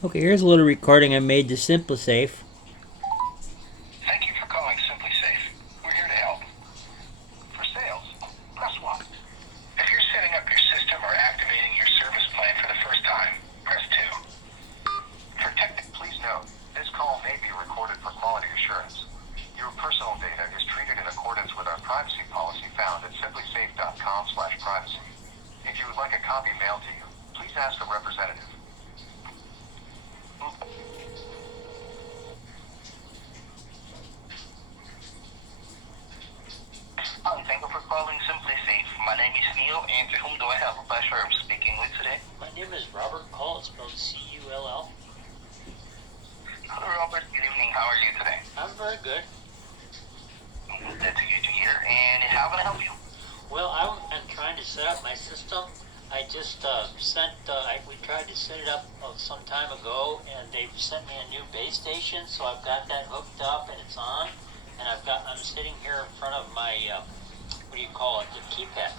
Okay, here's a little recording I made to SimpliSafe. Thank you for calling SimpliSafe. We're here to help. For sales, press 1. If you're setting up your system or activating your service plan for the first time, press 2. For technical, please note, this call may be recorded for quality assurance. Your personal data is treated in accordance with our privacy policy found at simplisafe.com/privacy. If you would like a copy mailed to you, please ask a representative. Hi, thank you for calling SimpliSafe. My name is Neil, and to whom do I have the pleasure of speaking with today? My name is Robert Call, it's spelled C-U-L-L. Hello, Robert. Good evening. How are you today? I'm very good. That's good to hear. And how can I help you? Well, I'm trying to set up my system. I just we tried to set it up some time ago, and they've sent me a new base station, so I've got that hooked up and it's on. And I'm sitting here in front of my, what do you call it, the keypad.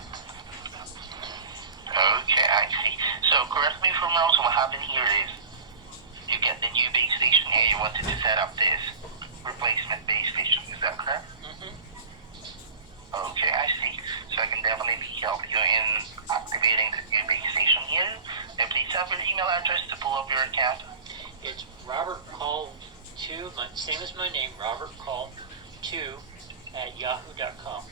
Okay, I see. So correct me if I'm wrong. So what happened here is you get the new base station and you wanted to set up this replacement base station. Is that correct? Mm-hmm. Okay, I see. So I can definitely help you in activating the new base station here. And please have your email address to pull up your account. It's Robert Call 2, same as my name, Robert Call 2 at yahoo.com.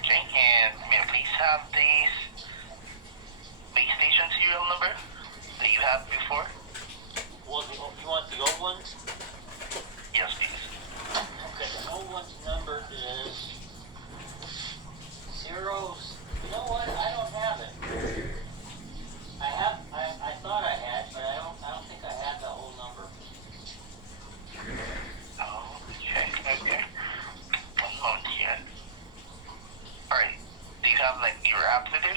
Okay, and may I please have this base station serial number that you had before? Well, you want the old ones? Yes, please. Okay, the old one's number is zeros. You know what? I don't have it. I thought I had, but I don't think I had the whole number. Okay. One moment here. Alright. Do you have like your app with you?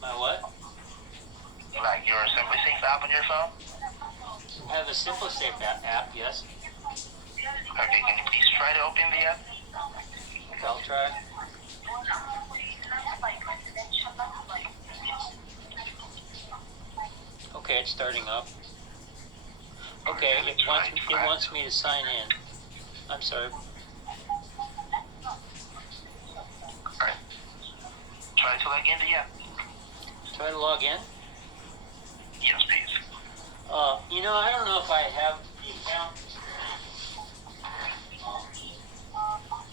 My what? Like your SimpliSafe app on your phone? I have a SimpliSafe app, yes. Okay, can you please try to open the app? Okay, I'll try. Okay, it's starting up. Okay, it wants me to sign in. I'm sorry. Alright. Try to log into the app. Try to log in. Yes, please. I don't know if I have the account.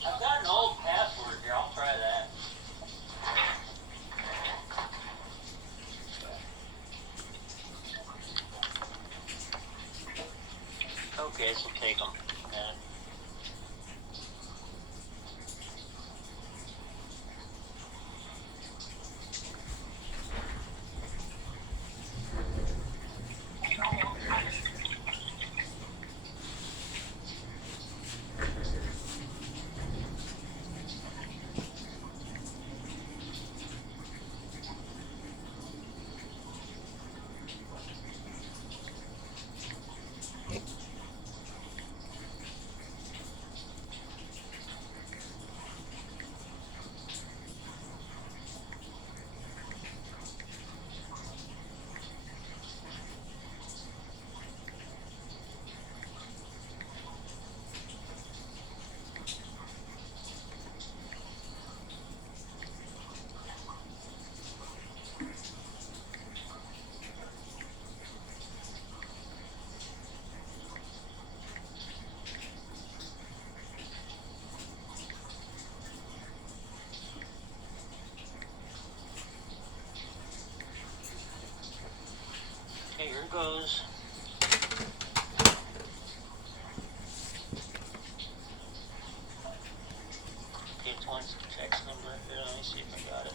I've got an old password here. I'll try that. Okay, this will take them a minute. Okay, here it goes. Okay, it wants the text number here. Let me see if I got it.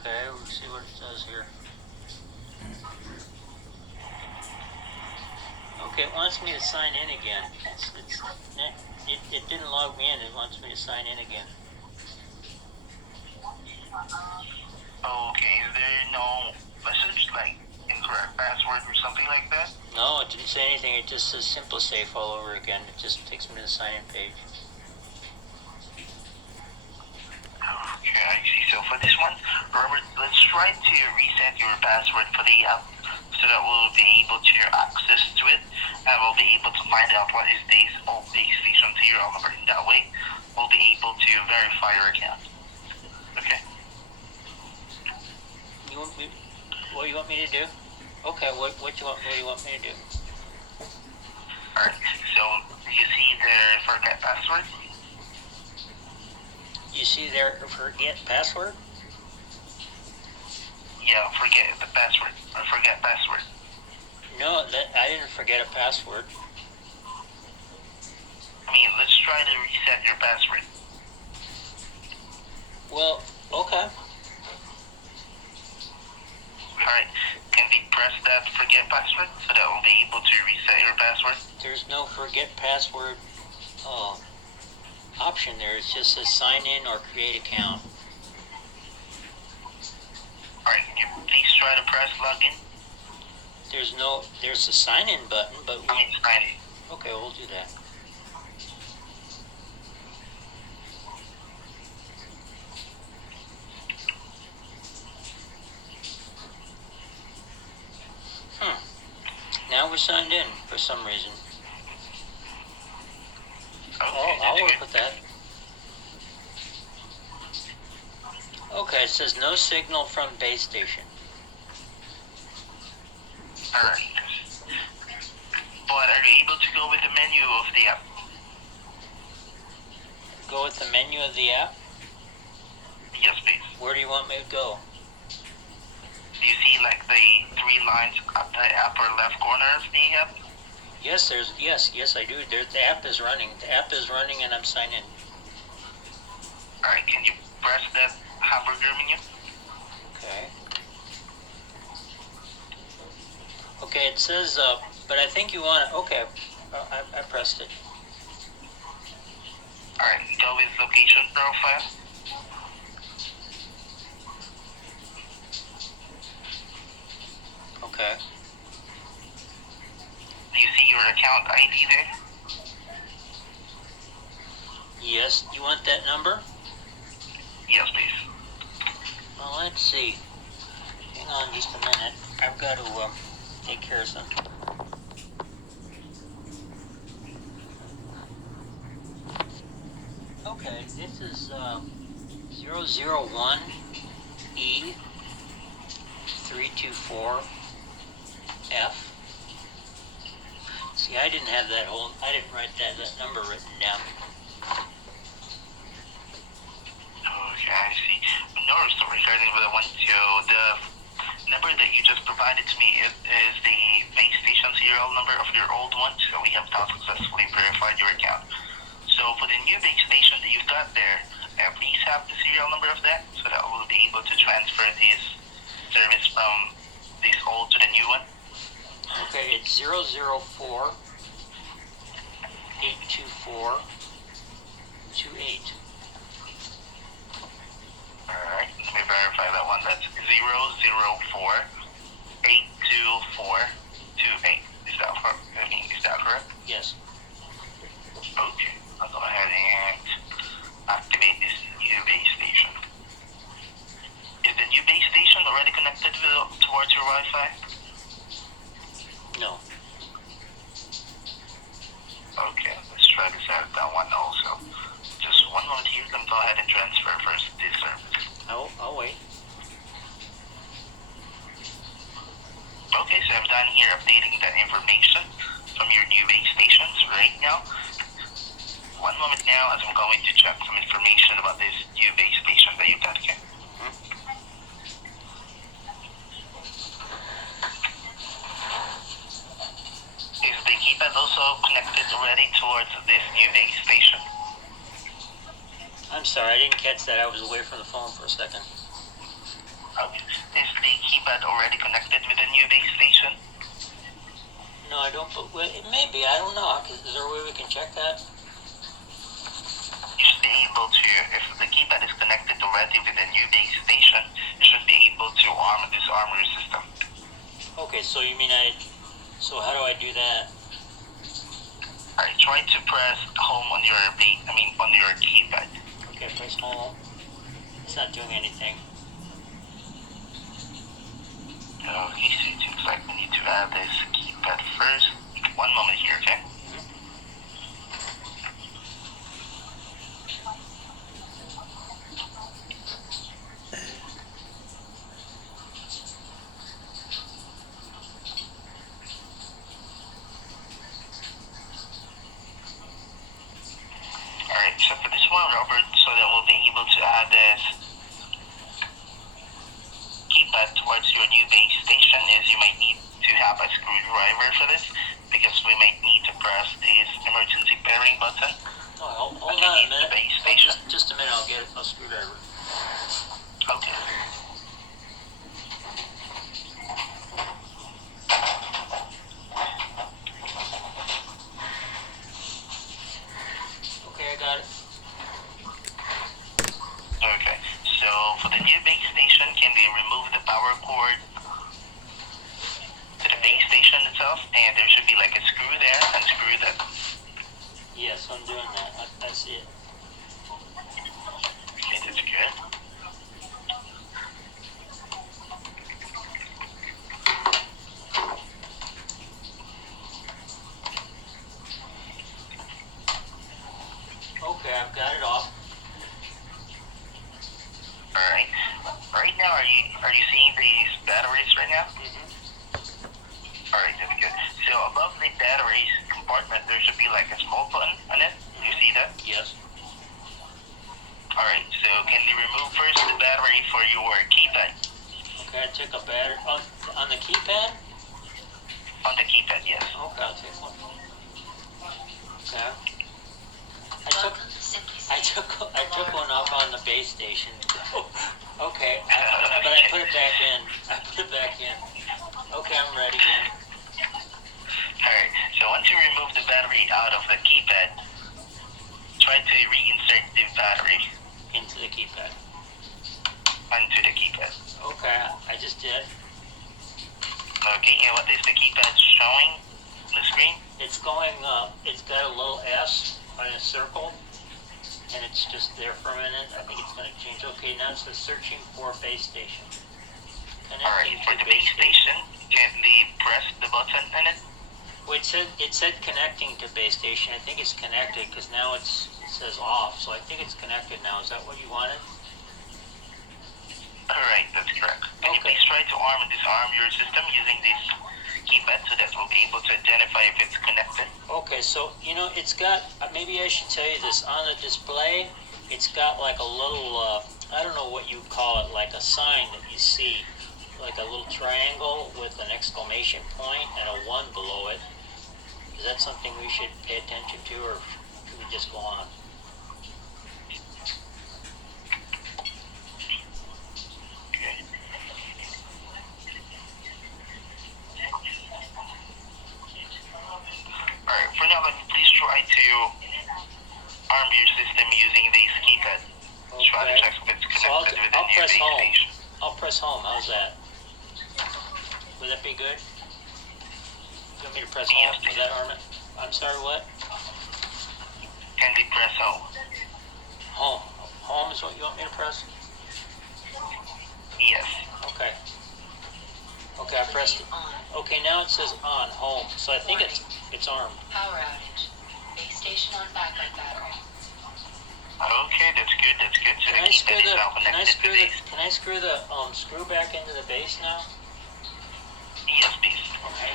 Okay, we'll see what it says here. Okay, it wants me to sign in again. It didn't log me in. It wants me to sign in again. Okay, is there no message like incorrect password or something like that? No, it didn't say anything. It just says SimpliSafe all over again. It just takes me to the sign-in page. Okay, I see. So for this one, Robert, let's try to reset your password for the app so that we'll be able to access to it and we'll be able to find out what is this old base station serial number. That way, we'll be able to verify your account. Okay. What do you want me to do? Okay, what do you want me to do? Alright, so you see the forget password? You see there, forget password? Yeah, forget the password, or forget password. No, I didn't forget a password. I mean, let's try to reset your password. Well, okay. Alright, can we press that forget password so that we'll be able to reset your password? There's no forget password option there. It just says sign in or create account. Alright, can you please try to press login? There's a sign in button, but Sign in. okay, we'll do that. Now we're signed in for some reason. Okay, I'll that's work good. with that. Okay, it says no signal from base station. Alright. But are you able to go with the menu of the app? Go with the menu of the app. Yes, please. Where do you want me to go? Do you see like the 3 lines at the upper left corner of the app? Yes, yes, I do. The app is running. The app is running, and I'm signed in. Alright, can you press that hamburger menu? Okay. Okay, it says, but I think you want to. Okay, I pressed it. Alright, go with location profile. Okay. Do you see your account ID there? Yes. You want that number? Yes, please. Well, let's see. Hang on just a minute. I've got to take care of something. Okay, this is 001 E 324 F. See, I didn't write that number written down. Okay, I see. No, so regarding the one, so the number that you just provided to me is the base station serial number of your old one, so we have now successfully verified your account. So for the new base station that you've got there, please have the serial number of that, so that we'll be able to transfer this service from this old to the new one. Okay, it's 004 824 28. Alright, let me verify that one. That's 004 824 28. Is that correct? Yes. Okay, I'll go ahead and activate this new base station. Is the new base station already connected towards your Wi-Fi? No. Okay, let's try to set that one also. Just one moment here, then go ahead and transfer first this service. I'll wait. Okay, so I'm done here updating that information from your new base stations right now. One moment now as I'm going to check some information about this new base station that you got here. Is the keypad also connected already towards this new base station? I'm sorry, I didn't catch that. I was away from the phone for a second. Okay. Is the keypad already connected with the new base station? No, I don't. But it may be. I don't know. Is there a way we can check that? You should be able to, if the keypad is connected already with a new base station, you should be able to arm and disarm your system. Okay, so you mean so how do I do that? Alright, try to press home on your on your keypad. Okay, press home. It's not doing anything. Okay, so it seems like we need to add this keypad first. One moment here, okay? Alright, so for this one, Robert, so that we'll be able to add this keypad towards your new base station is you might need to have a screwdriver for this because we might need to press this emergency pairing button. Oh, hold on a minute. The base station. Just a minute. I'll get a screwdriver. Okay. Okay, I got it. Okay. So for the new base station, can we remove the power cord to the base station itself? And there should be like a screw there, unscrew that. Yes, I'm doing that. I see it. Okay, that's good. Okay, I've got it off. Alright. Right now, are you seeing these batteries right now? Alright, that's good. So above the batteries compartment, there should be like a small button on it. Do you see that? Yes. Alright, so can you remove first the battery for your keypad? Okay, I took a battery on the keypad. On the keypad, yes. Okay, I'll take one. Okay. I took one off on the base station. Okay, but I put it back in. Okay, I'm ready then. Alright, so once you remove the battery out of the keypad, try to reinsert the battery Into the keypad. onto the keypad. Okay, I just did. Okay, and what is the keypad showing on the screen? It's going up. It's got a little S on a circle, and it's just there for a minute. I think it's going to change. Okay, now it says searching for base station. Alright, Connecting for to the base station, can we press the button on it? Well, it said connecting to base station. I think it's connected because now it says off. So I think it's connected now. Is that what you wanted? Alright, that's correct. Can you Okay. please try to arm and disarm your system using this keypad so that we'll be able to identify if it's connected? Okay, so it's got. Maybe I should tell you this on the display. It's got like a little. I don't know what you call it, like a sign that you see, like a little triangle with an exclamation point and a 1 below it. Is that something we should pay attention to, or should we just go on? Okay. Alright, for now, please try to arm your system using this keypad. Try to Okay. check if it's So I'll connected with the new press base home. station. I'll press home. How's that? Would that be good? You want me to press home? Yes, Is that arm it? I'm sorry, what? Can we press home? Home. Home is what you want me to press? Yes. Okay. Okay, I pressed it. Okay, now it says on, home. So I think it's armed. Power outage. Base station on backup battery. Okay, that's good, that's good. So Can the I screw keypad is the now connected to this. can I screw the screw back into the base now? Yes, please. Okay.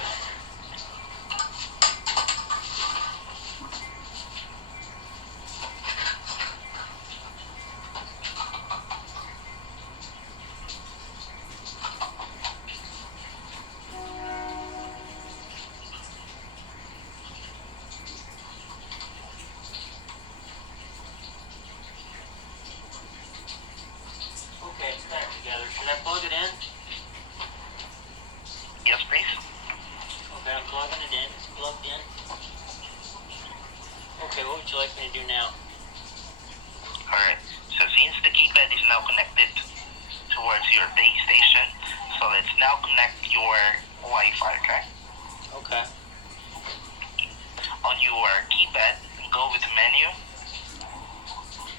Okay, it's back together. Should I plug it in? Yes, please. Okay, what would you like me to do now? Alright, so since the keypad is now connected towards your base station, so let's now connect your Wi-Fi, okay? Okay. On your keypad, go with the menu.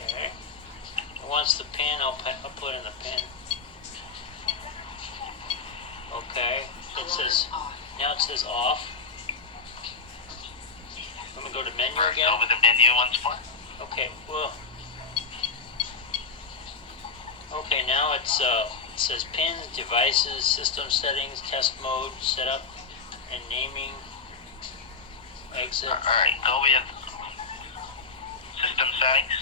Okay. Once the pin, I'll put in the pin. Okay. It says, now it says off. Let me go to menu again. Go with the menu once more. Okay, well. Okay, now it says pins, devices, system settings, test mode, setup, and naming. Exit. Alright, go with system settings.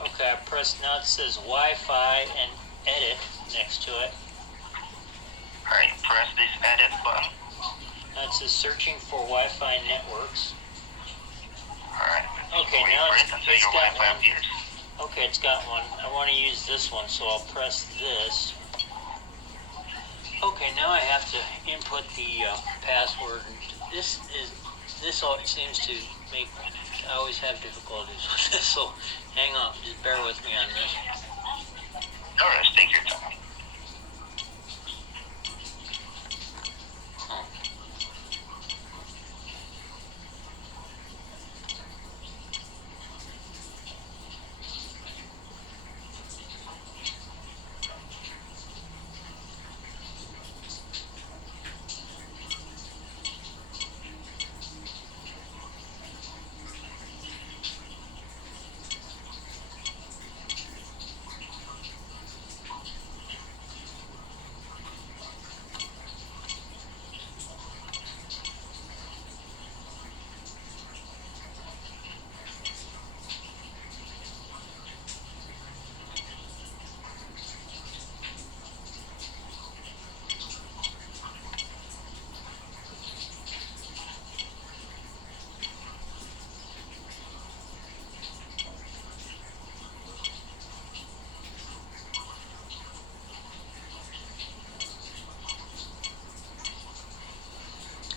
Okay, I press, now it says Wi-Fi and edit next to it. Alright, press this edit button. Now it says searching for Wi-Fi networks. Alright, Okay, wait now for it's it until your got Wi-Fi one. appears. Okay, it's got one. I want to use this one, so I'll press this. Okay, now I have to input the password. This all seems to make, I always have difficulties with this, so hang on, just bear with me on this. Alright, take your time.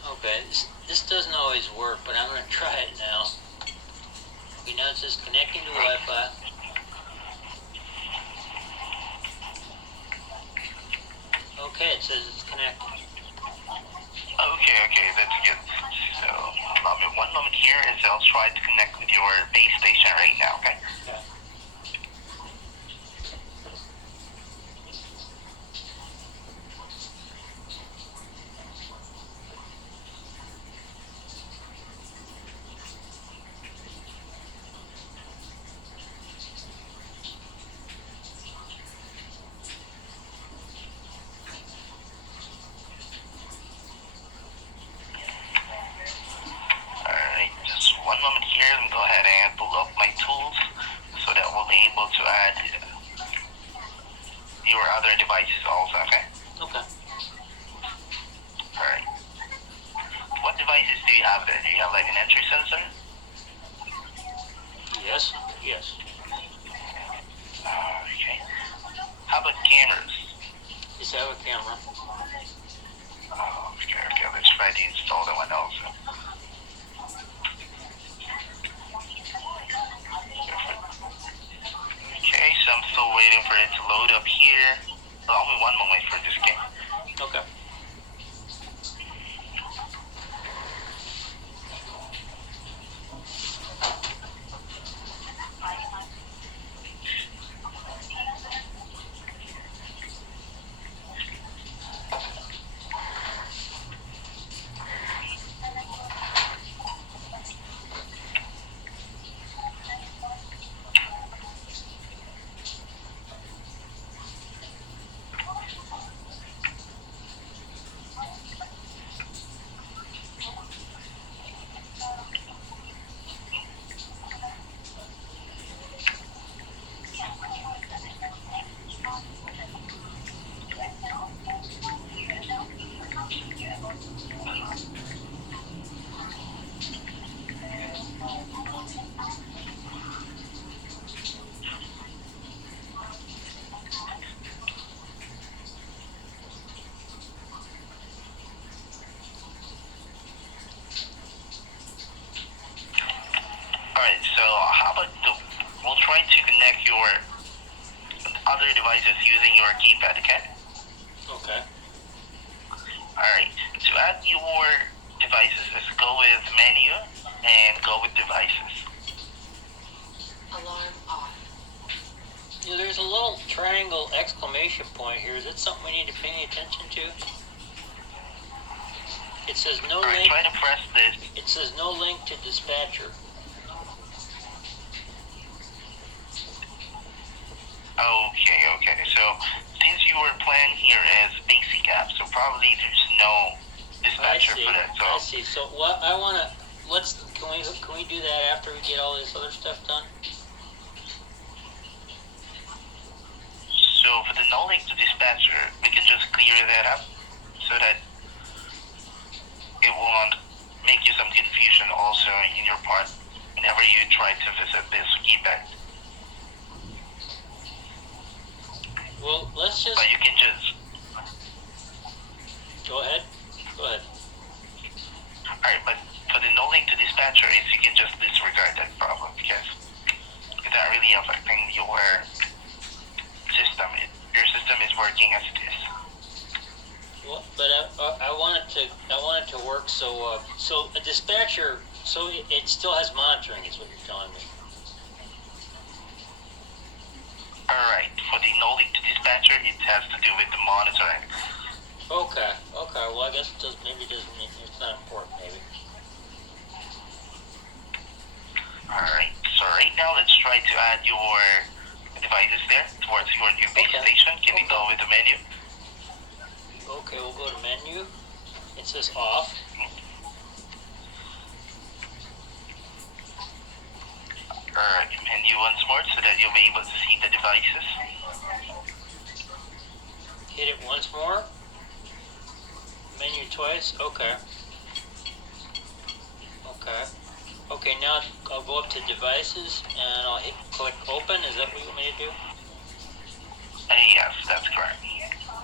Okay, this doesn't always work, but I'm going to try it now. Okay, now it says connecting to Wi-Fi. Okay, it says it's connected. Okay, that's good. So, allow me one moment here as I'll try to connect with your base station right now, okay? Yeah. Alright, just one moment here and go ahead and pull up my tools so that we'll be able to add your other devices also, okay? Okay. Alright. What devices do you have there? Do you have like an entry sensor? Yes. Yes. Okay. How about cameras? Just have a camera. Okay, let's try to install that one also. Okay, so I'm still waiting for it to load up here. Allow me one moment for this game. Okay. Alright, so how about we'll try to connect your other devices using your keypad, okay? Okay. Alright, to add your devices, let's go with menu and go with devices. Alarm off. Yeah, there's a little triangle exclamation point here. Is that something we need to pay attention to? It says no Alright, link. try to press this. It says no link to dispatcher. Okay. So since your plan here is basic app, so probably there's no dispatcher for that. So I see. So what I wanna can we do that after we get all this other stuff done? so for the no link to dispatcher, we can just clear that up so that it won't make you some confusion also in your part whenever you try to visit this keypad. Well, let's just But you can just go ahead. Go ahead. alright, but for the no link to dispatcher is you can just disregard that problem because it's not really affecting your system. Your system is working as it is. Well, but I want it to work. So so a dispatcher. So it still has monitoring, is what you're telling me. Alright, for the no link to dispatcher, it has to do with the monitoring. Okay. Well, I guess it doesn't mean it's not important. Maybe. Alright, so right now let's try to add your devices there towards your new base Okay. station. Can you go with the menu? Okay, we'll go to menu. It says off. Alright, menu once more so that you'll be able to see the devices. Hit it once more. Menu twice. Okay. Okay, now I'll go up to devices and I'll click open. Is that what you want me to do? Yes, that's correct.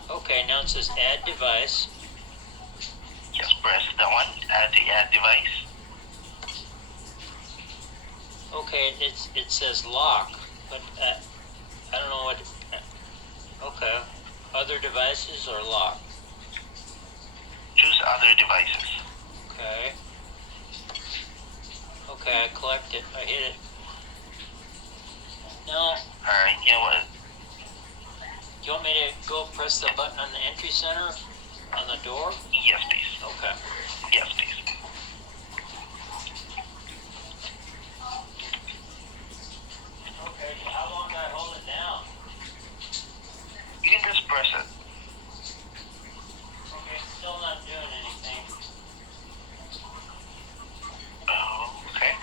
Okay, now it says add device. Just press the one, add the add device. Okay, it says lock, but I don't know what. Okay, other devices or lock. Choose other devices. Okay. Okay, I collect it. I hit it. Now, Alright, you know what? do you want me to go press the button on the entry center on the door? Yes, please. Okay. Yes, please. Okay, how long do I hold it down? You can just press it. Okay, it's still not doing anything. Okay.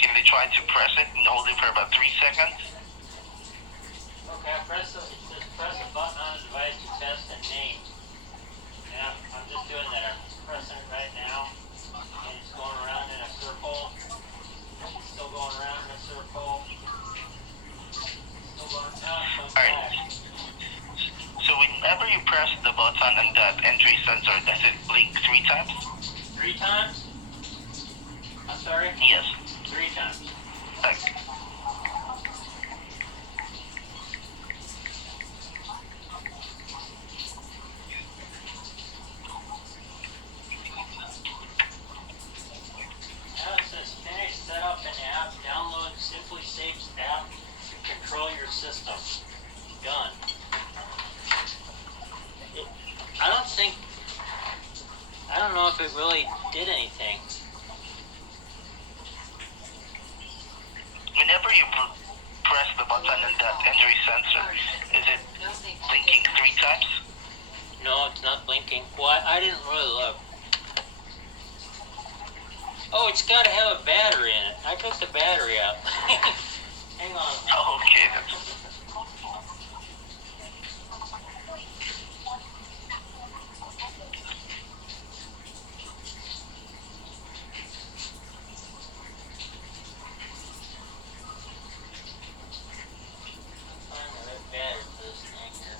Can we try to press it and hold it for about 3 seconds? Okay, it says press a button on the device to test and name. Yeah, I'm just doing that. I'm pressing it right now. And it's going around in a circle. It's still going around in a circle. Still going down. Alright. So whenever you press the button on that entry sensor, does it blink 3 times? 3 times? I'm sorry? Yes. 3 times. Like, Now it says finish setup an app. Download SimpliSafe's app to control your system. Done. I don't know if it really did anything. whenever you press the button on that entry sensor, is it No link to blinking 3 times? No, it's not blinking. Well, I didn't really look. Oh, it's got to have a battery in it. I took the battery out. Hang on. Oh, okay. That's, Find the right battery for this thing here.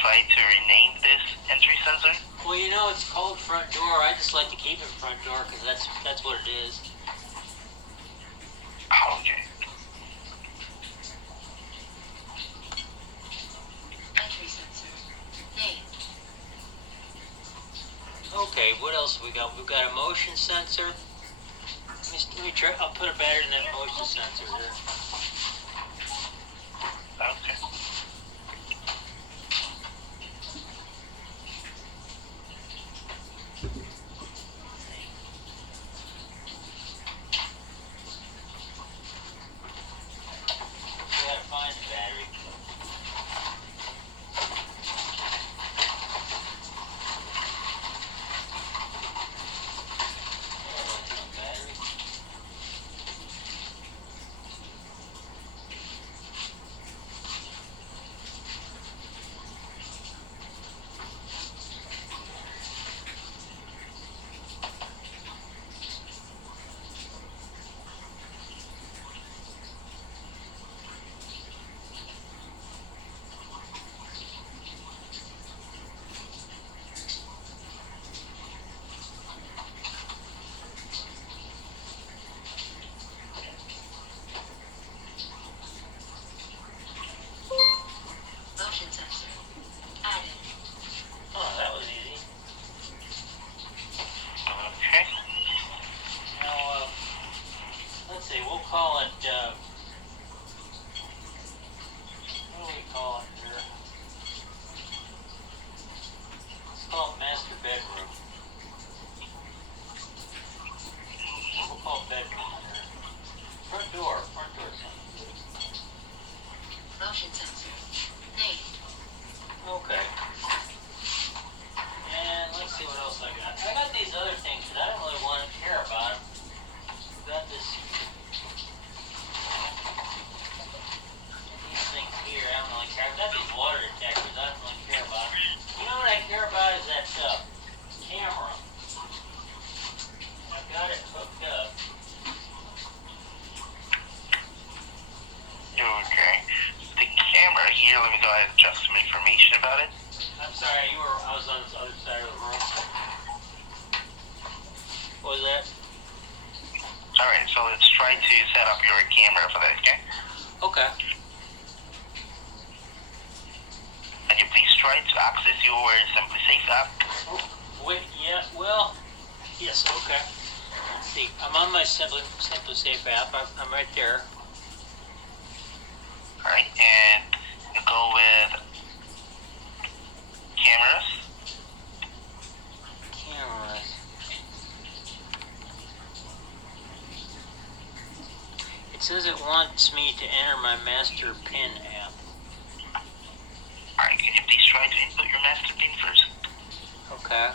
try to rename this entry sensor? Well, you know, it's called front door. I just like to keep it front door because that's what it is. Okay. Entry sensor. Name. Okay, what else have we got? We've got a motion sensor. Let me try. I'll put a battery in that motion sensor there. Okay. We gotta find the battery. Battery. Motion sensor. Added. Oh, that was easy. Okay. Now, let's see. We'll call it. What do we call it here? Let's call it master bedroom. We'll call it bedroom here. Front door. Front door. Motion sensor. Name. Okay. And let's see what else I got. I got these other things that I don't really want to care about. I've got these things here. I don't really care. I've got these water detectors. I don't really care about. You know what I care about is that camera. I've got it hooked up. Okay. The camera here, let me go ahead and adjust some information about it. I'm sorry, I was on the other side of the room. What was that? Alright, so let's try to set up your camera for that, okay? Okay. And you please try to access your SimpliSafe app. Oh, wait, yeah, well, yes, okay. Let's see, I'm on my SimpliSafe app. I'm right there. Alright, and you go with cameras. Cameras. It says it wants me to enter my master PIN app. Alright, can you please try to input your master PIN first? Okay.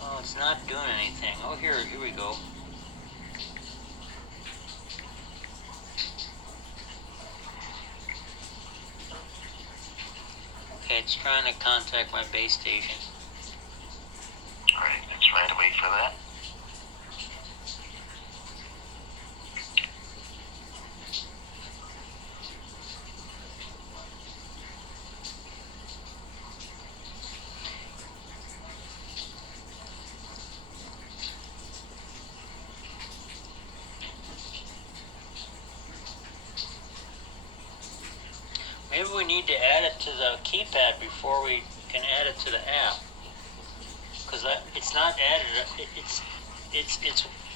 Oh, it's not doing anything. Oh, here we go. Okay, it's trying to contact my base station. Alright, let's right away for that. Maybe we need to add it to the keypad before we can add it to the app. Because it's not added. It's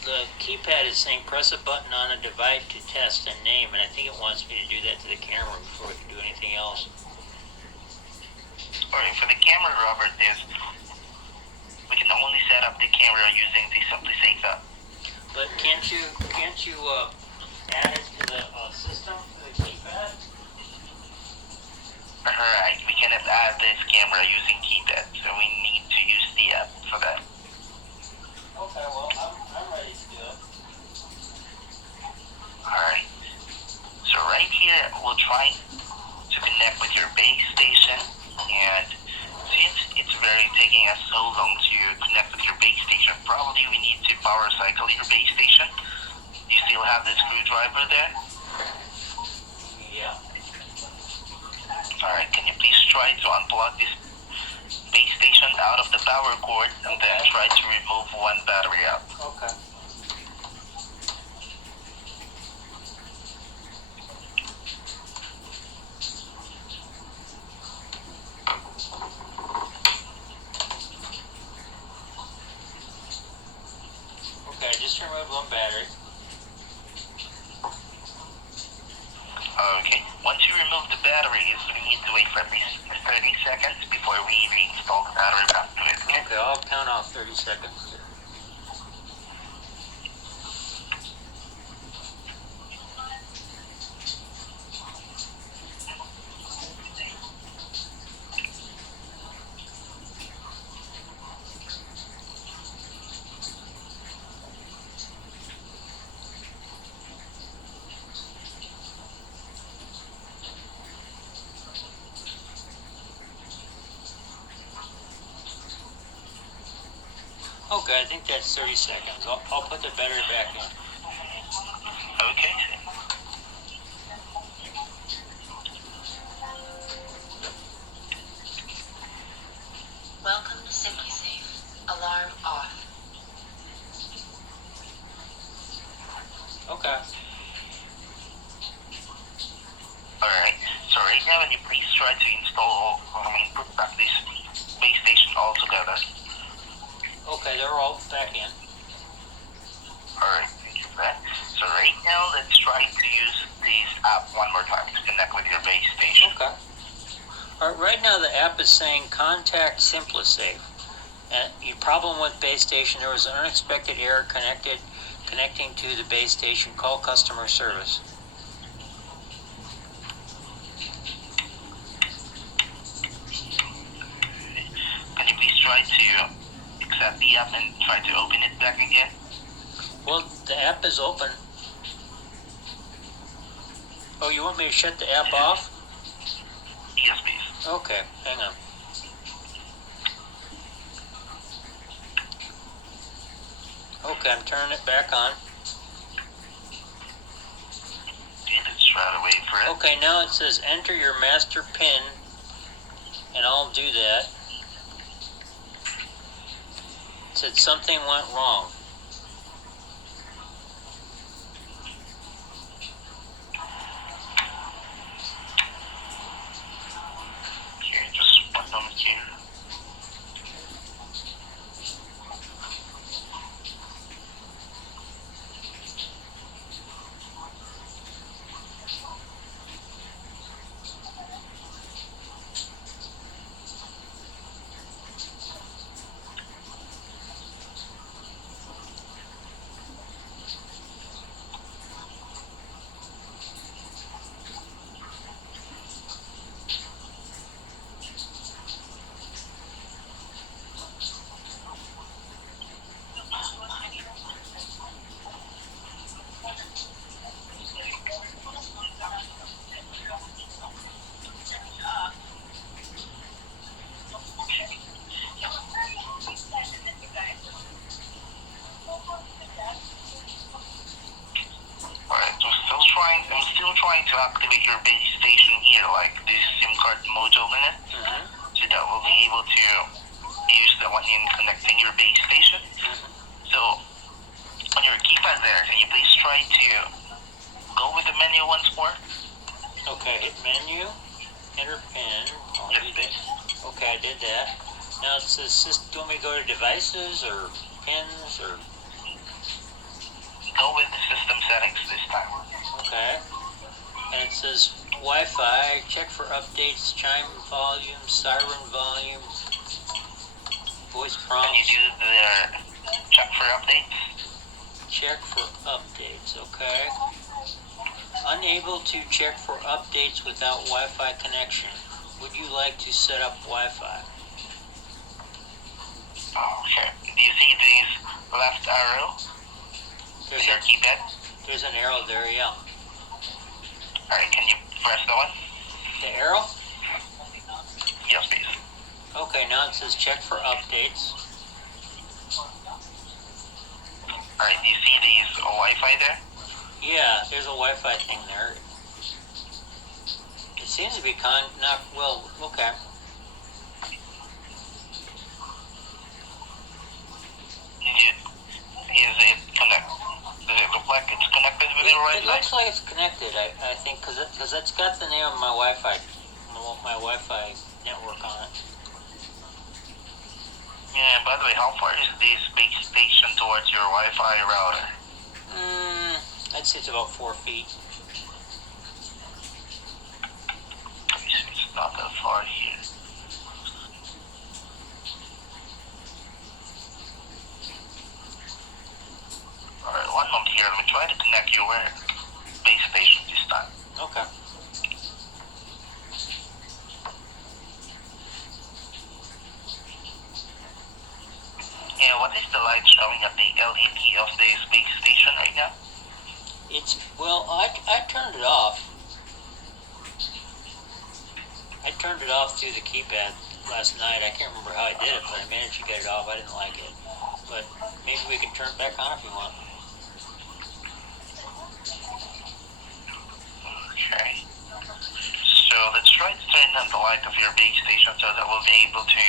the keypad is saying press a button on a device to test and name, and I think it wants me to do that to the camera before we can do anything else. Alright, for the camera, Robert, we can only set up the camera using the SimpliSafe app. But can't you add it to the system, to the keypad? Alright, we cannot add this camera using keypad, so we need to use the app for that. Okay, well, I'm ready to do it. Alright, so right here, we'll try to connect with your base station, and since it's taking us so long to connect with your base station, probably we need to power cycle your base station. Do you still have the screwdriver there? Alright, can you please try to unplug this base station out of the power cord and then try to remove one battery out? Okay. Okay, just removed one battery. Okay, once you remove the batteries, we need to wait for at least 30 seconds before we reinstall the battery back to it. Okay, I'll count off 30 seconds. Okay, I think that's 30 seconds. I'll put the battery back in. Okay. Welcome to SimpliSafe. Alarm off. Okay. Alright, so right now, when you please try to install, put back this base station all together. Okay, they're all back in. Alright, thank you for that. So right now, let's try to use this app one more time to connect with your base station. Okay. Alright, right now the app is saying contact SimpliSafe. Your problem with base station, there was an unexpected error connecting to the base station. Call customer service. Can you please try to accept the app and try to open it back again? Well, the app is open. Oh, you want me to shut the app off? Yes, please. Okay, hang on. Okay, I'm turning it back on. Okay, let's try to wait for it. Okay, now it says enter your master PIN, and I'll do that. It said something went wrong. Okay, just one moment here. Alright, I'm still trying to activate your base station here, like this SIM card module in it, so that we'll be able to use the one in connecting your base station. So, on your keypad there, can you please try to go with the menu once more? Okay, hit menu, enter PIN. I'll Yes, do that. please. Okay, I did that. Now it says, do you want me to go to devices or pins or? Go with the system settings this time. Okay. And it says Wi-Fi, check for updates, chime volume, siren volume, voice Can you prompts, do the check for updates? check for updates, okay. Unable to check for updates without Wi-Fi connection. Would you like to set up Wi-Fi? Okay. Do you see this left arrow? There's Your keypad? There's an arrow there, yeah. Alright, can you press the one? The arrow? Yes, please. Okay, now it says check for updates. Alright, do you see these Wi-Fi there? Yeah, there's a Wi-Fi thing there. It seems to be not well. Okay. Is it connect? Does it look like it's connected with your It Wi-Fi? looks like it's connected. I think because it's got the name of my Wi-Fi network on it. Yeah. By the way, how far is this base station towards your Wi-Fi router? I'd say it's about 4 feet. It's not that far here. Alright, one moment here. Let me try to connect your base station this time. Okay. Yeah, what is the light showing at the LED of the base station right now? I turned it off. I turned it off through the keypad last night. I can't remember how I did it, but I managed to get it off. I didn't like it. But maybe we can turn it back on if you want. Okay. So let's try to turn on the light of your base station so that we'll be able to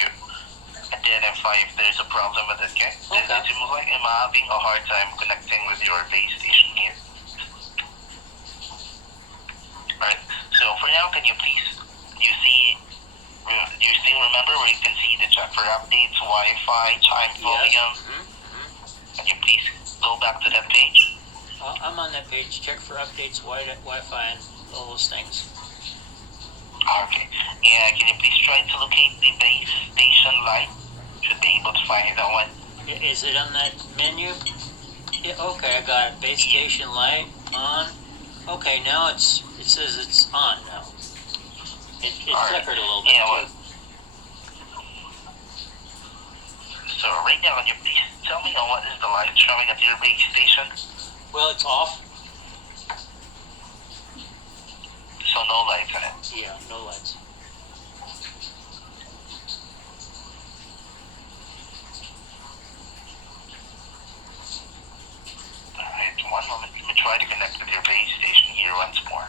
identify if there's a problem with it, okay? Okay. It seems like I'm having a hard time connecting with your base station here. Alright, so for now, can you please, do you still remember where you can see the check for updates, Wi-Fi, time, volume? Mm-hmm. Can you please go back to that page? I'm on that page. Check for updates, Wi-Fi, and all those things. Okay. Yeah, can you please try to locate the base station light? Should be able to find that one. Is it on that menu? Yeah, okay, I got it. Base station light on. Okay, now it says it's on now. It flickered a little bit too. So right now, can you please tell me what is the light showing at your base station? Well, it's off. So no lights in it. Yeah, no lights. Alright, one moment. Let me try to connect with your base station here once more.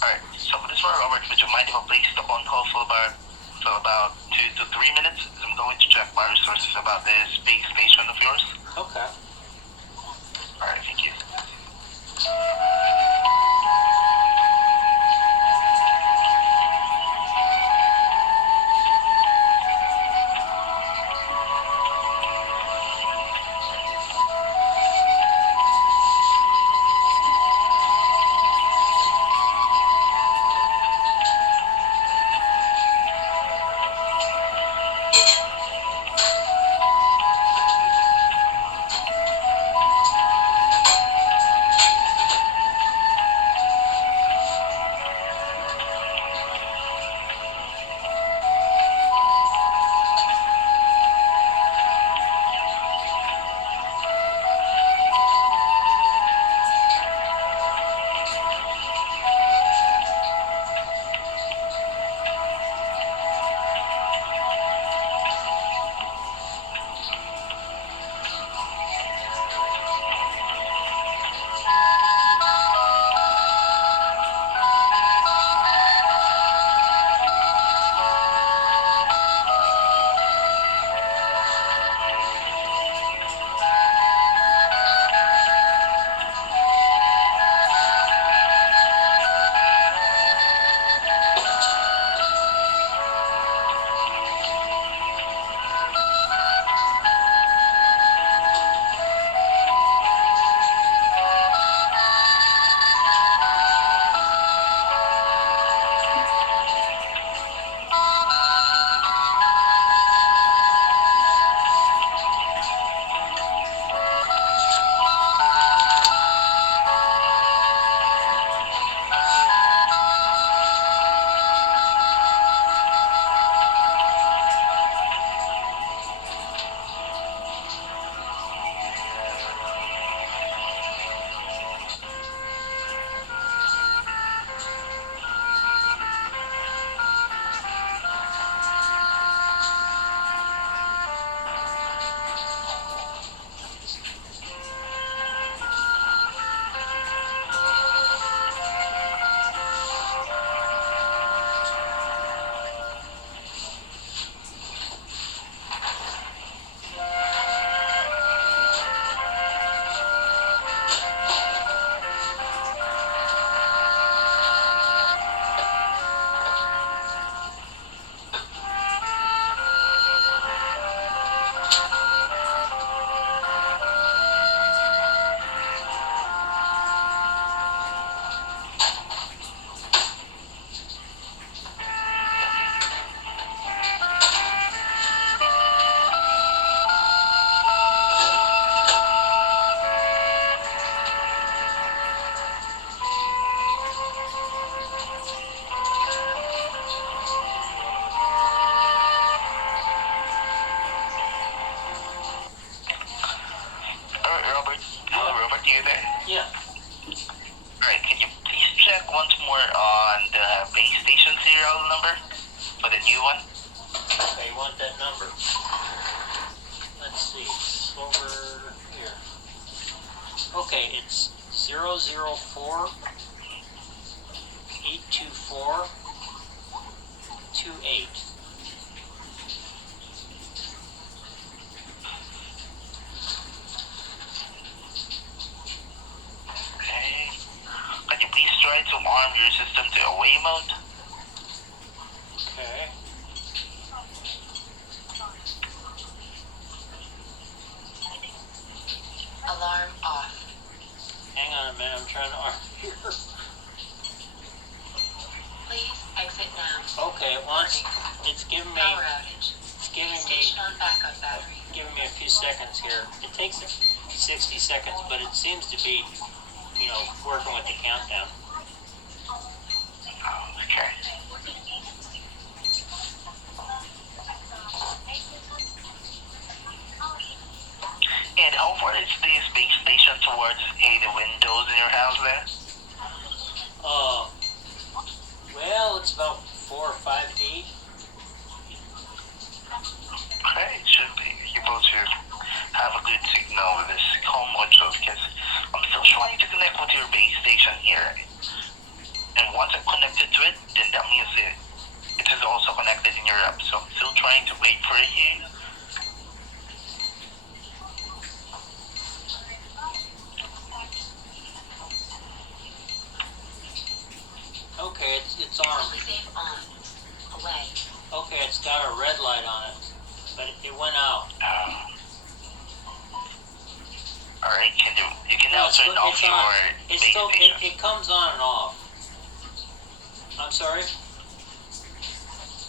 Alright, so for this one, Robert, would you mind if I place the phone call for about 2 to 3 minutes? I'm going to check my resources about this base station of yours. Okay. Alright, thank you. Yeah. Alright, can you please check once more on the base station serial number for the new one? Okay, you want that number? Let's see. It's over here. Okay, it's 004 824 28. Okay. Can you please try to arm your system to away mode? Okay. Alarm off. Hang on a minute, I'm trying to arm here. Please exit now. Okay, it wants, it's giving me, Power outage. it's giving Base me, station on backup battery. giving me a few seconds here. It takes 60 seconds, but it seems to be, working with the countdown. Okay. And how far is the space station towards the windows in your house there? Well, it's about 4 or 5 feet. Okay, it should be able to have a good signal with this home module because I'm still trying to connect with your base station here. And once I'm connected to it, then that means it is also connected in your app. So I'm still trying to wait for it here. Okay, it's armed. SimpliSafe on. Away. Okay, it's got a red light on it, but it went out. Alright, you can No, now turn off it's your on. base It's still, station. it comes on and off. I'm sorry?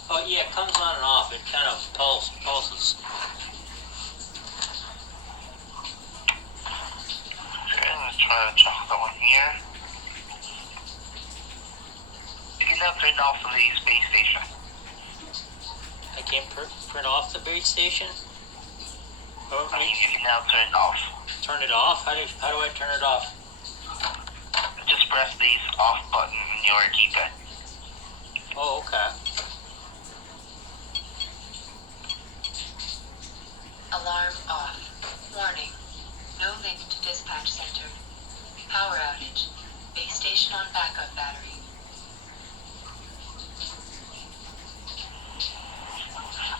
Oh yeah, it comes on and off. It kind of pulses. Okay, let's try to check that one here. You can now turn off the space station. I can't print off the base station. Oh, I mean, you can now turn off. turn it off. How do I turn it off? Just press this off button in your keypad. Oh, okay. Alarm off. Warning. No link to dispatch center. Power outage. Base station on backup battery.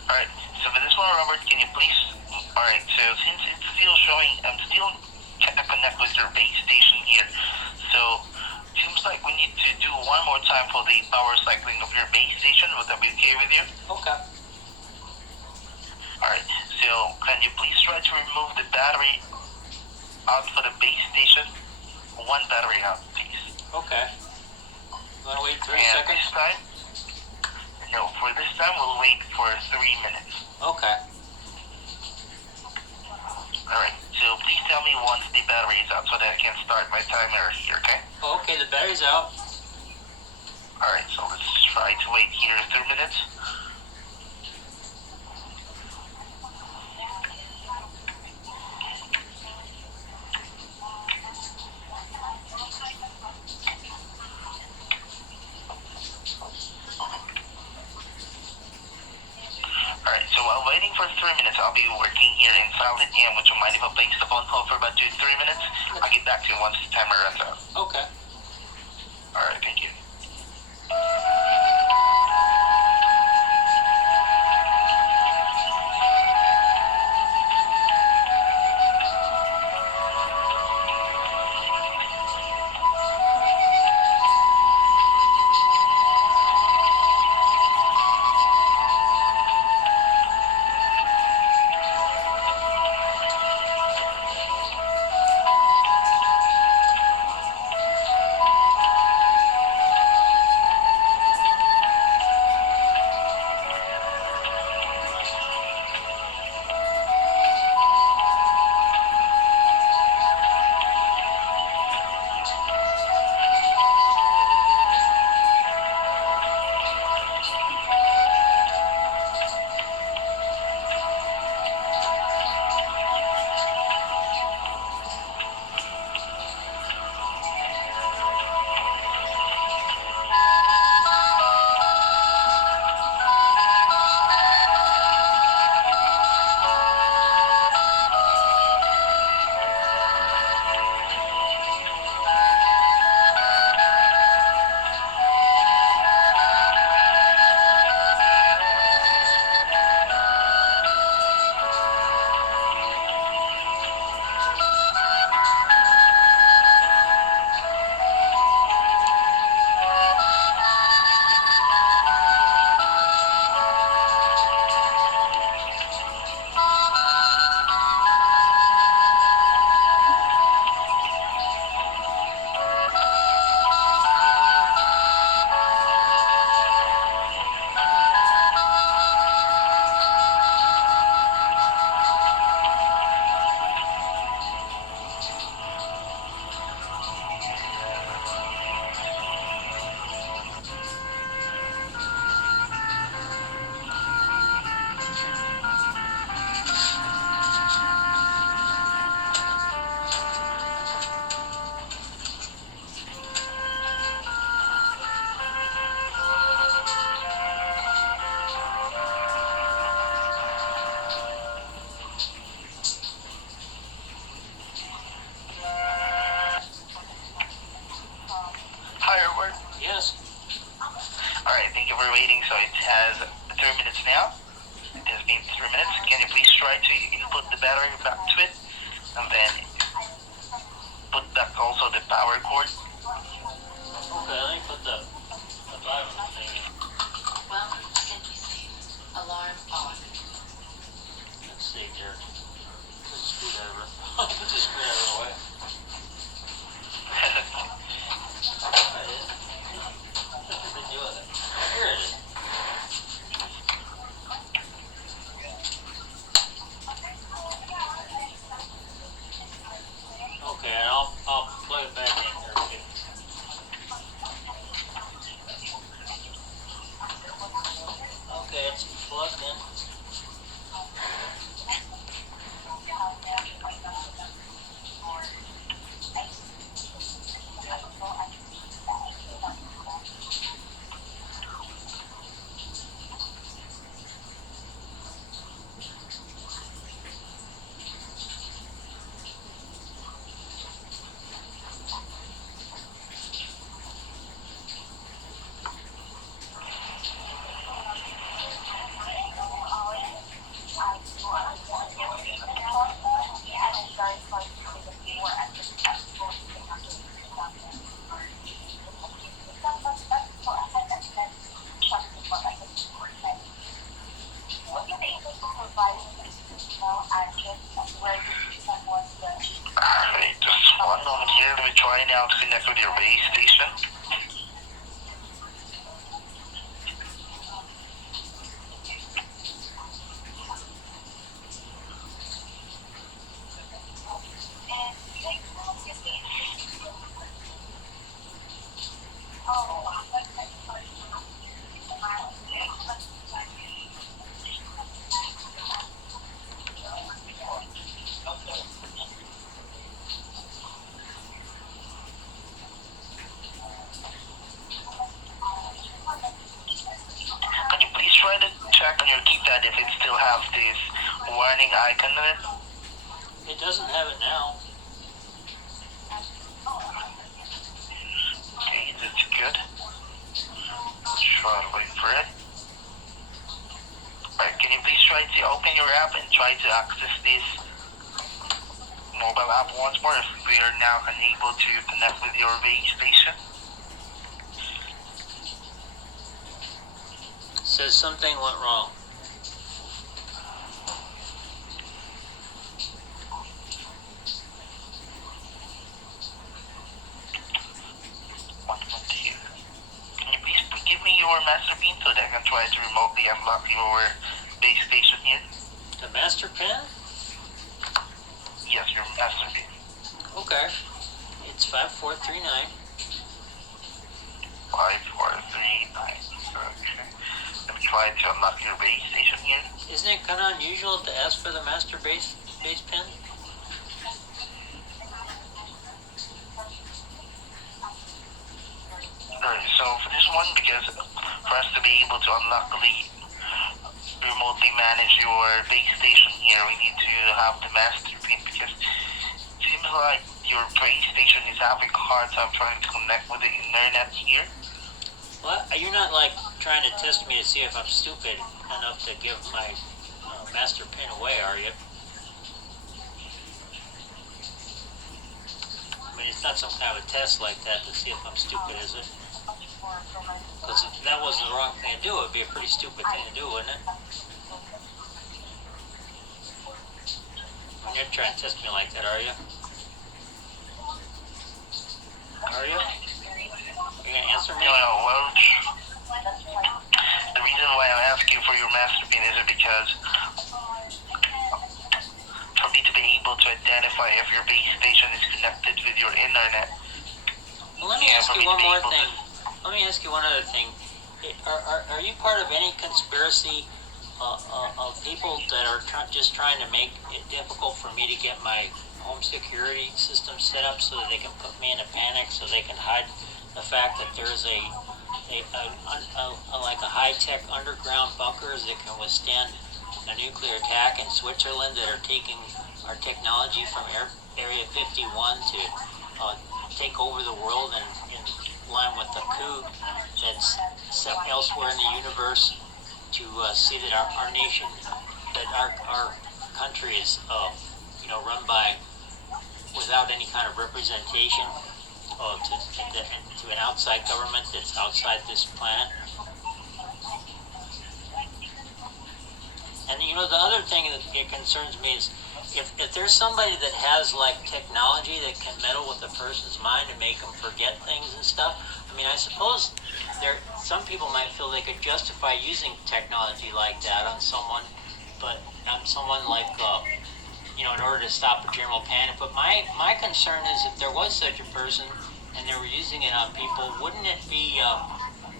Alright, so for this one, Robert, can you please... Alright, so since it's still showing, I'm still trying to connect with your base station here. So, seems like we need to do one more time for the power cycling of your base station. Would that be okay with you? Okay. Alright, so can you please try to remove the battery out for the base station? One battery out, please. Okay. Wanna wait 3 And seconds? this time? No, for this time we'll wait for 3 minutes. Okay. Alright, so please tell me once the battery is out so that I can start my timer here, okay? Okay, the battery's out. Alright, so let's try to wait here 3 minutes. Alright, so while waiting for 3 minutes, I'll be working here in silent. And would you mind if I place the phone call for about 2 to 3 minutes? I'll get back to you once the timer runs out. Okay. Alright, thank you. we're waiting, so it has 3 minutes now. It has been 3 minutes. Can you please try to input the battery back to it, and then put back also the power cord? Okay, let me put the bottom of the thing in. Welcome to SimpliSafe. Alarm on. Let's see here. Put the screwdriver. Put the screwdriver away. What did I do with it? Here it is. Okay, and I'll plug it back in here. Okay. Okay, it's plugged in. Alright, just one moment here. Let me try now to connect with your base station. Can you please try to check on your keypad if it still has this warning icon on it? It doesn't have it now. Okay, that's good. Try to wait for it. Alright, can you please try to open your app and try to access this mobile app once more if we are now unable to connect with your base station? Says something went wrong. One moment here. Can you please give me your master pin so that I can try to remotely unlock your base station here? The master pin? Yes, your master pin. Okay. It's 5439. 5439. Okay. Let me try to unlock your base station here. Isn't it kind of unusual to ask for the master base pin? Alright, so for this one, because for us to be able to unlock remotely manage your base station here, we need to have the master pin, because it seems like your base station is having a hard time trying to connect with the internet here. What? Are you not like trying to test me to see if I'm stupid enough to give my master pin away, are you? I mean, it's not some kind of a test like that to see if I'm stupid, is it? Because if that was the wrong thing to do, it would be a pretty stupid thing to do, wouldn't it? You're trying to test me like that, are you? Are you? You gonna answer me? No, well, the reason why I'm asking for your master pin is because for me to be able to identify if your base station is connected with your internet. Well, let me ask you one more thing. Let me ask you one other thing. Are you part of any conspiracy of people that are just trying to make it difficult for me to get my home security system set up so that they can put me in a panic, so they can hide the fact that there's like a high-tech underground bunkers that can withstand a nuclear attack in Switzerland that are taking our technology from Area 51 to take over the world in line with the coup that's elsewhere in the universe to see that our nation, that our country is, run by without any kind of representation to an outside government that's outside this planet. And the other thing that it concerns me is if there's somebody that has like technology that can meddle with a person's mind and make them forget things and stuff. I mean, I suppose some people might feel they could justify using technology like that on someone, but on someone like in order to stop a general panic. But my concern is if there was such a person and they were using it on people, wouldn't it be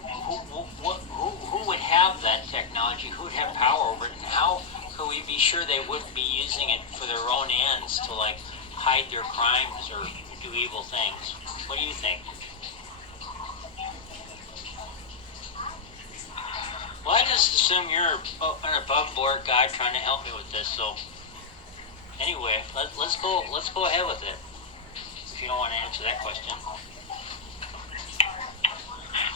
who would have that technology? Who would have power over it? And how could we be sure they wouldn't be using it for their own ends to like hide their crimes or do evil things? What do you think? Well, I just assume you're an above-board guy trying to help me with this. So, anyway, let's go ahead with it. If you don't want to answer that question.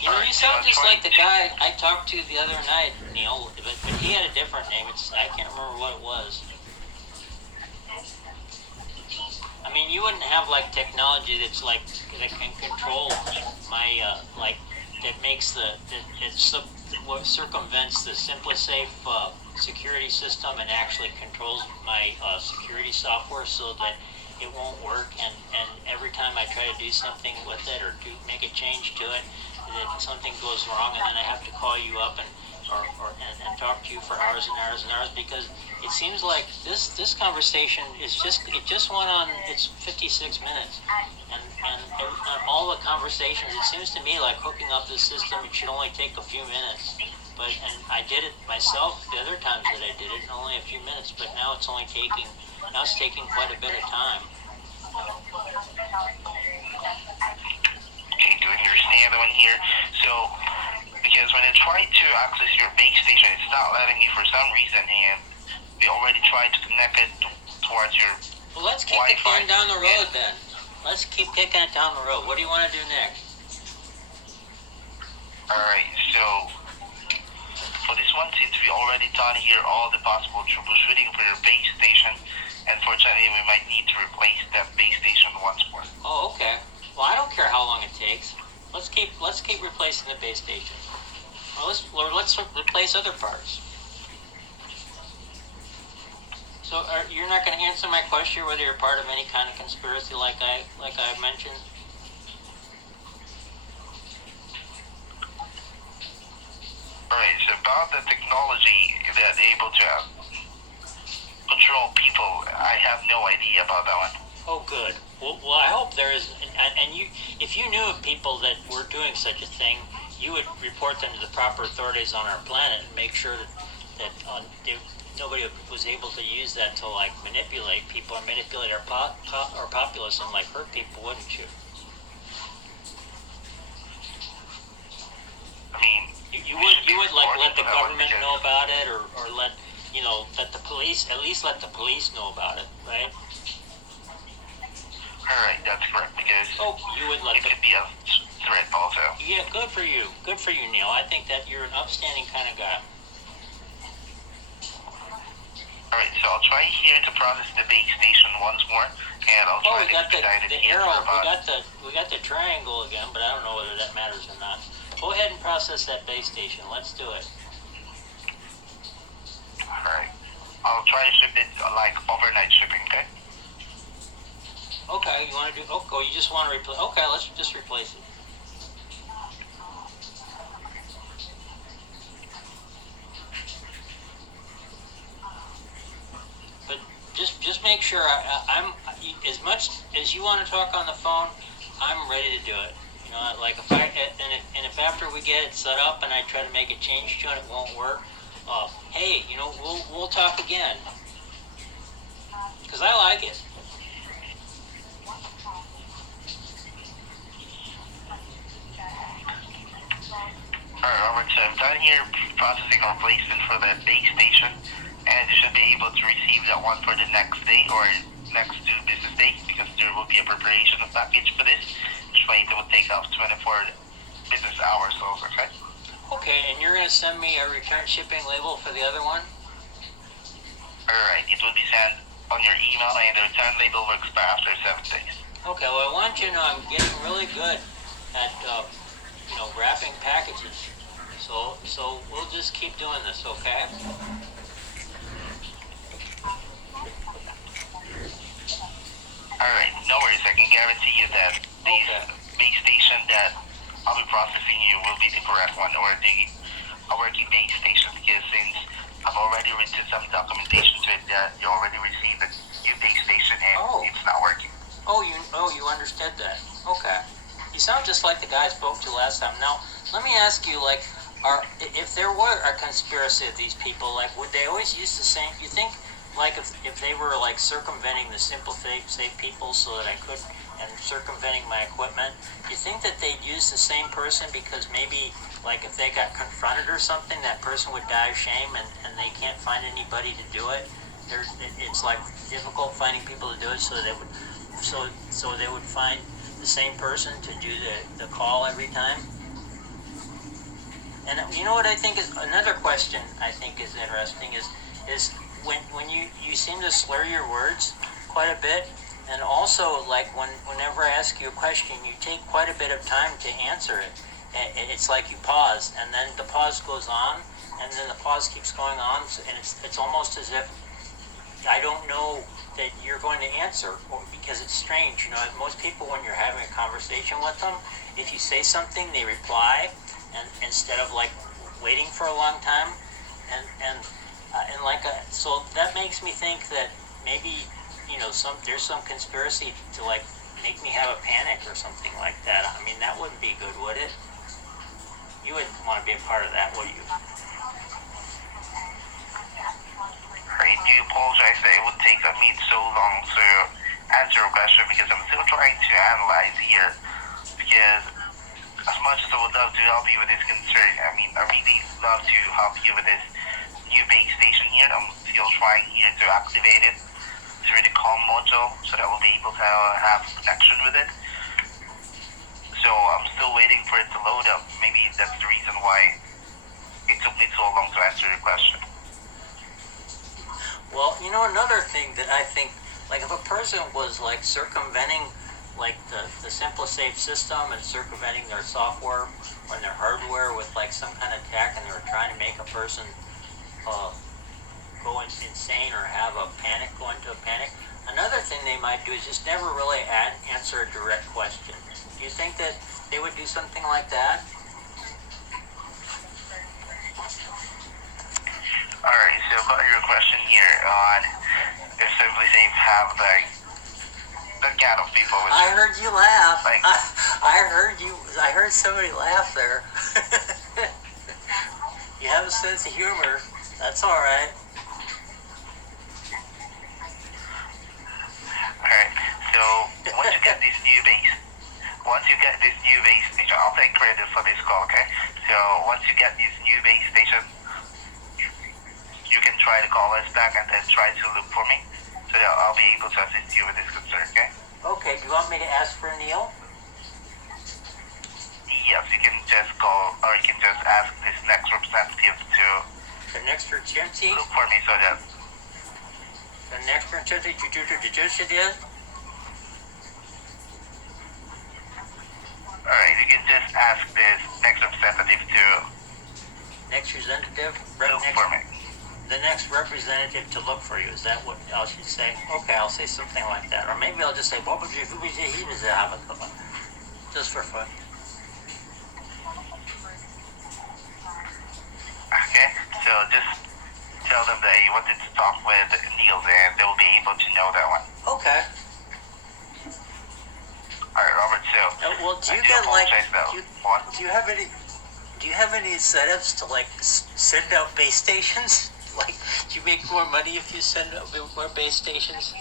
You sound just like the guy I talked to the other night, Neil, but he had a different name. I can't remember what it was. I mean, you wouldn't have like technology that's like that can control my that makes what circumvents the SimpliSafe security system and actually controls my security software so that it won't work. And every time I try to do something with it or make a change to it, that something goes wrong, and then I have to call you up and talk to you for hours and hours and hours, because it seems like this conversation is just went on. It's 56 minutes, and all the conversations. It seems to me like hooking up the system, it should only take a few minutes. And I did it myself the other times that I did it in only a few minutes. But now it's taking quite a bit of time. Okay, do you understand the one here? So, because when I try to access your base station, it's not letting you for some reason, and we already tried to connect it towards your Well, let's keep it going down the road then. Let's keep kicking it down the road. What do you want to do next? Alright, so for this one, since we already done here all the possible troubleshooting for your base station, unfortunately we might need to replace that base station once more. Oh, okay. Well, I don't care how long it takes. Let's keep replacing the base station. Or let's replace other parts. So you're not going to answer my question whether you're part of any kind of conspiracy like I mentioned? Alright, so about the technology that's able to control people, I have no idea about that one. Oh, good. Well, I hope there is. And if you knew of people that were doing such a thing, you would report them to the proper authorities on our planet and make sure that nobody was able to use that to like manipulate people or manipulate our populace and like hurt people, wouldn't you? I mean, you would like let the government know about it, or let the police let the police know about it, right? Alright, that's correct, because you would let it could be a threat also. Yeah, good for you, Neil. I think that you're an upstanding kind of guy. Alright, so I'll try here to process the base station once more, and I'll try we got to expedite the it here arrow. for about... We got the triangle again, but I don't know whether that matters or not. Go ahead and process that base station. Let's do it. Alright. I'll try to ship it like overnight shipping, okay? Okay, you want to do... Okay, you just want to replace... Okay, let's just replace it. But just make sure I'm... As much as you want to talk on the phone, I'm ready to do it. Like if after we get it set up and I try to make a change to it, it won't work. Hey, we'll talk again. Because I like it. Alright, Robert, so I'm done here processing a replacement for the base station, and you should be able to receive that one for the next day or next 2 business days, because there will be a preparation of package for this, which will take up 24 business hours also, okay? Okay, and you're gonna send me a return shipping label for the other one? Alright, it will be sent on your email and the return label will expire after 7 days. Okay, well, I want you to know I'm getting really good at, wrapping packages. So we'll just keep doing this, okay? Alright, no worries. I can guarantee you that the Okay. base station that I'll be processing you will be the correct one, or a working base station, because since I've already written some documentation to it that you already received a new base station and Oh. it's not working. You understood that. Okay. You sound just like the guy I spoke to last time. Now, let me ask you, like, if there were a conspiracy of these people, like, would they always use the same? You think, like, if they were like circumventing the SimpliSafe people so that I could, and circumventing my equipment, do you think that they'd use the same person because maybe, like, if they got confronted or something, that person would die of shame, and they can't find anybody to do it? It's like difficult finding people to do it, so they would. So they would find the same person to do the call every time. And you know what I think is another question I think is interesting is when you seem to slur your words quite a bit, and also like whenever I ask you a question, you take quite a bit of time to answer it. It's like you pause, and then the pause goes on, and then the pause keeps going on, and it's almost as if I don't know that you're going to answer, because it's strange. Most people, when you're having a conversation with them, if you say something, they reply, and instead of like waiting for a long time, so that makes me think that maybe there's some conspiracy to like make me have a panic or something like that. I mean, that wouldn't be good, would it? You wouldn't want to be a part of that, would you? I do apologize that it would take me so long to answer your question, because I'm still trying to analyze here. Because as much as I would love to help you with this concern, I really love to help you with this new base station here. I'm still trying here to activate it through the comm module so that we'll be able to have connection with it. So I'm still waiting for it to load up. Maybe that's the reason why it took me so long to answer your question. Well, another thing that I think, like, if a person was like circumventing like the SimpliSafe system and circumventing their software or their hardware with like some kind of tech, and they were trying to make a person go insane or have go into a panic, another thing they might do is just never really answer a direct question. Do you think that they would do something like that? Alright, so about your question here on if SimpliSafe have the kind of people with I heard you laugh. Like- I heard somebody laugh there. You have a sense of humor. That's all right. Alright, so once you get this new base station, I'll take credit for this call, okay? So once you get this new base station, you can try to call us back and then try to look for me, so that I'll be able to assist you with this concern, okay? Okay, do you want me to ask for Neil? Yes, you can just call, or you can just ask this next representative to The next representative? look for me so that, The next representative is? alright, you can just ask this next representative to Next representative? look for me. The next representative to look for you. Is that what I should say? Okay, I'll say something like that. Or maybe I'll just say, what would you have a couple? Just for fun. Okay, so just tell them that you wanted to talk with Niels and they'll be able to know that one. Okay. Alright, Robert, so Well, do I you do get like, apologize though. What? do you have any incentives to like send out base stations? Like, do you make more money if you send out more base stations?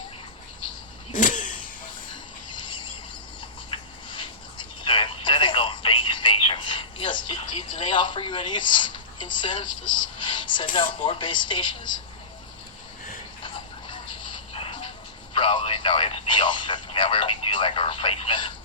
So instead of base stations, Yes. Do they offer you any incentives to send out more base stations? probably no, it's the opposite. Whenever we do like a replacement